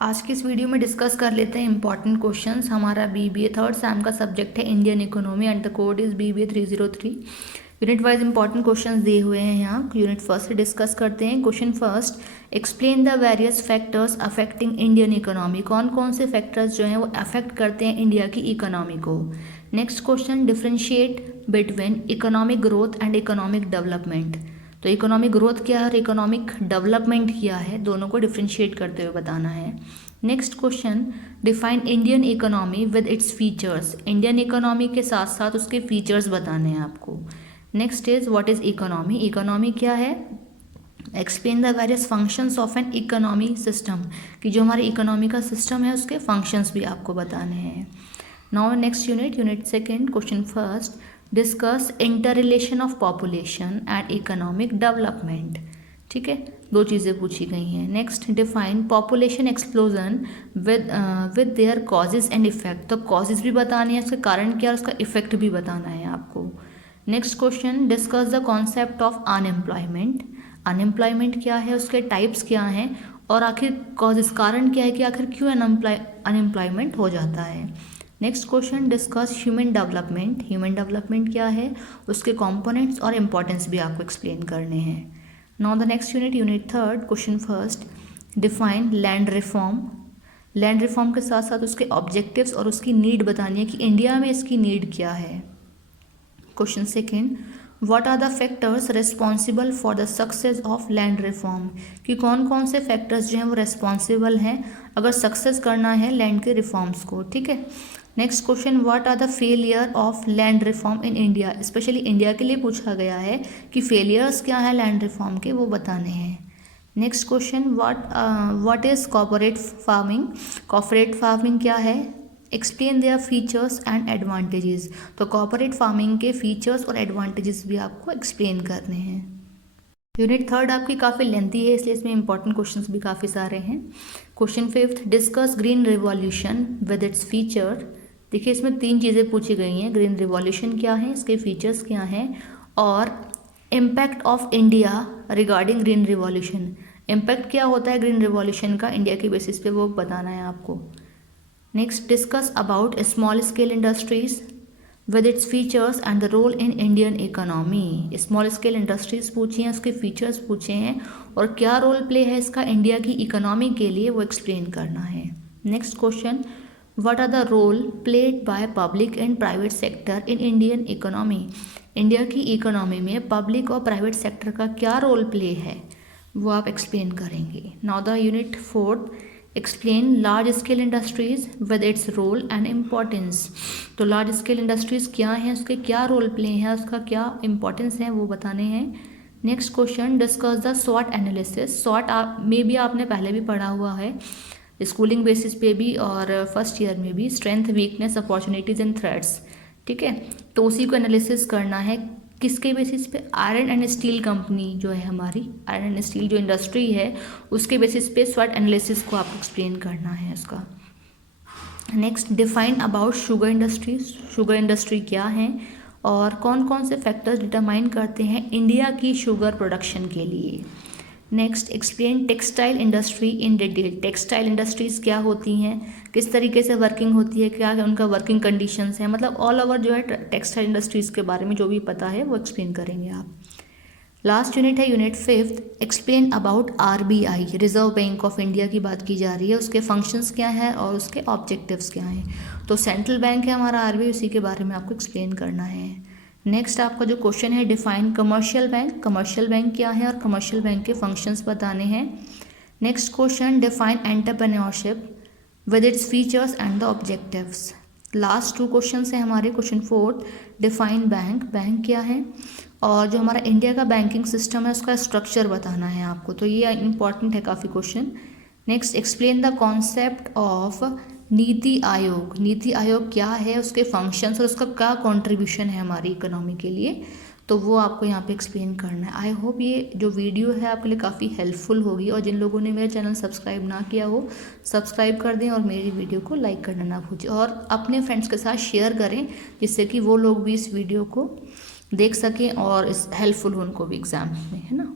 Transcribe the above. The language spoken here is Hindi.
आज की इस वीडियो में डिस्कस कर लेते हैं इंपॉर्टेंट क्वेश्चंस। हमारा बीबीए थर्ड सैम का सब्जेक्ट है Indian economy and the code is BBA 303। Unit wise important questions दिए हुए हैं यहाँ। यूनिट फर्स्ट से डिस्कस करते हैं। Question first, explain the various factors affecting Indian economy. कौन कौन से फैक्टर्स जो हैं वो अफेक्ट करते हैं इंडिया की इकोनॉमी को। Next question, differentiate between economic growth and economic development. तो इकोनॉमिक ग्रोथ क्या है और इकोनॉमिक डेवलपमेंट क्या है, दोनों को डिफ्रेंशिएट करते हुए बताना है। Next question, define Indian economy with its features. Indian economy के साथ साथ उसके फीचर्स बताने हैं आपको। Next is what is economy. Economy क्या है। Explain the various functions of an economy system, कि जो हमारी इकोनॉमी का सिस्टम है उसके फंक्शंस भी आपको बताने हैं। Now next unit second, question first, discuss inter relation of population and economic development. ठीक है, दो चीज़ें पूछी गई हैं। Next, define population explosion with their causes and effect. तो कॉजेज भी बताने हैं, उसके कारण क्या और उसका इफेक्ट भी बताना है आपको। Next question, discuss the concept of unemployment. Unemployment क्या है, उसके टाइप्स क्या हैं और आखिर कॉजेज कारण क्या है कि आखिर क्यों अनएम्प्लॉयमेंट हो जाता है। Next question, discuss human development. Human development क्या है, उसके कंपोनेंट्स और इम्पॉर्टेंस भी आपको एक्सप्लेन करने हैं। Now the next unit third, question first, define land reform. Land reform के साथ साथ उसके ऑब्जेक्टिव्स और उसकी नीड बतानी है कि इंडिया में इसकी नीड क्या है। Question second, what are the factors responsible for the success of land reform, कि कौन कौन से फैक्टर्स जो हैं वो रिस्पॉन्सिबल हैं अगर सक्सेस करना है लैंड के रिफॉर्म्स को। ठीक है। Next question, what are the failure of land reform in India. Specially India के लिए पूछा गया है कि फेलियर्स क्या है लैंड रिफॉर्म के, वो बताने हैं। Next question, what is corporate farming. Corporate farming क्या है, explain their features and advantages. तो कॉर्पोरेट फार्मिंग के फीचर्स और एडवांटेजेस भी आपको एक्सप्लेन करने हैं। यूनिट थर्ड आपकी काफ़ी लेंथी है, इसलिए इसमें इंपॉर्टेंट क्वेश्चंस भी काफ़ी सारे हैं। Question fifth, discuss green revolution with its feature. देखिए इसमें तीन चीज़ें पूछी गई हैं। ग्रीन रिवॉल्यूशन क्या है, इसके फीचर्स क्या हैं, और impact of India regarding green revolution. Impact क्या होता है ग्रीन रिवॉल्यूशन का इंडिया के बेसिस पे, वो बताना है आपको। Next, discuss about small scale industries with its features and the role in Indian economy. Small scale industries पूछी हैं, उसके फीचर्स पूछे हैं और क्या रोल प्ले है इसका इंडिया की इकोनॉमी के लिए, वो एक्सप्लेन करना है। Next question, what are the role played by public and private sector in Indian economy. India की इकोनॉमी में पब्लिक और प्राइवेट सेक्टर का क्या रोल प्ले है, वो आप एक्सप्लेन करेंगे। Now the unit fourth, explain large scale industries with its role and importance. तो लार्ज स्केल इंडस्ट्रीज क्या हैं, उसके क्या रोल प्ले हैं, उसका क्या इंपॉर्टेंस है, वो बताने हैं। Next question, discuss the स्वॉट analysis. स्वॉट में भी आपने पहले भी पढ़ा हुआ है स्कूलिंग बेसिस पे भी और फर्स्ट ईयर में भी, strength weakness opportunities and threats. ठीक है, तो उसी को एनालिसिस करना है किसके बेसिस पे, आयरन एंड स्टील कंपनी जो है हमारी, आयरन एंड स्टील जो इंडस्ट्री है उसके बेसिस पे स्वॉट एनालिसिस को आपको एक्सप्लेन करना है उसका। Next, define about sugar industry. Sugar industry क्या है और कौन कौन से फैक्टर्स डिटरमाइन करते हैं इंडिया की शुगर प्रोडक्शन के लिए। Next, explain textile industry in detail. Textile industries क्या होती हैं, किस तरीके से वर्किंग होती है, क्या उनका वर्किंग कंडीशंस हैं, मतलब ऑल ओवर जो है टेक्सटाइल इंडस्ट्रीज़ के बारे में जो भी पता है वो एक्सप्लेन करेंगे आप। लास्ट यूनिट है unit fifth, explain about RBI. Reserve bank of India की बात की जा रही है, उसके फंक्शंस क्या हैं और उसके ऑब्जेक्टिव्स क्या हैं। तो सेंट्रल बैंक है हमारा आरबीआई, उसी के बारे में आपको एक्सप्लेन करना है। नेक्स्ट आपका जो क्वेश्चन है, define commercial bank. Commercial bank क्या है और कमर्शियल बैंक के फंक्शंस बताने हैं। Next question, define entrepreneurship with its features and the objectives. Last two question हैं हमारे। Question fourth, define bank. Bank क्या है और जो हमारा इंडिया का बैंकिंग सिस्टम है उसका स्ट्रक्चर बताना है आपको, तो ये इंपॉर्टेंट है काफ़ी question. Next, explain the concept of NITI Aayog. NITI Aayog क्या है, उसके फंक्शंस और उसका क्या कंट्रीब्यूशन है हमारी इकोनॉमी के लिए, तो वो आपको यहाँ पे एक्सप्लेन करना है। आई होप ये जो वीडियो है आपके लिए काफ़ी हेल्पफुल होगी, और जिन लोगों ने मेरा चैनल सब्सक्राइब ना किया हो सब्सक्राइब कर दें और मेरी वीडियो को लाइक करना ना भूलें और अपने फ्रेंड्स के साथ शेयर करें, जिससे कि वो लोग भी इस वीडियो को देख सकें और इस हेल्पफुल हो उनको भी एग्ज़ाम में, है ना।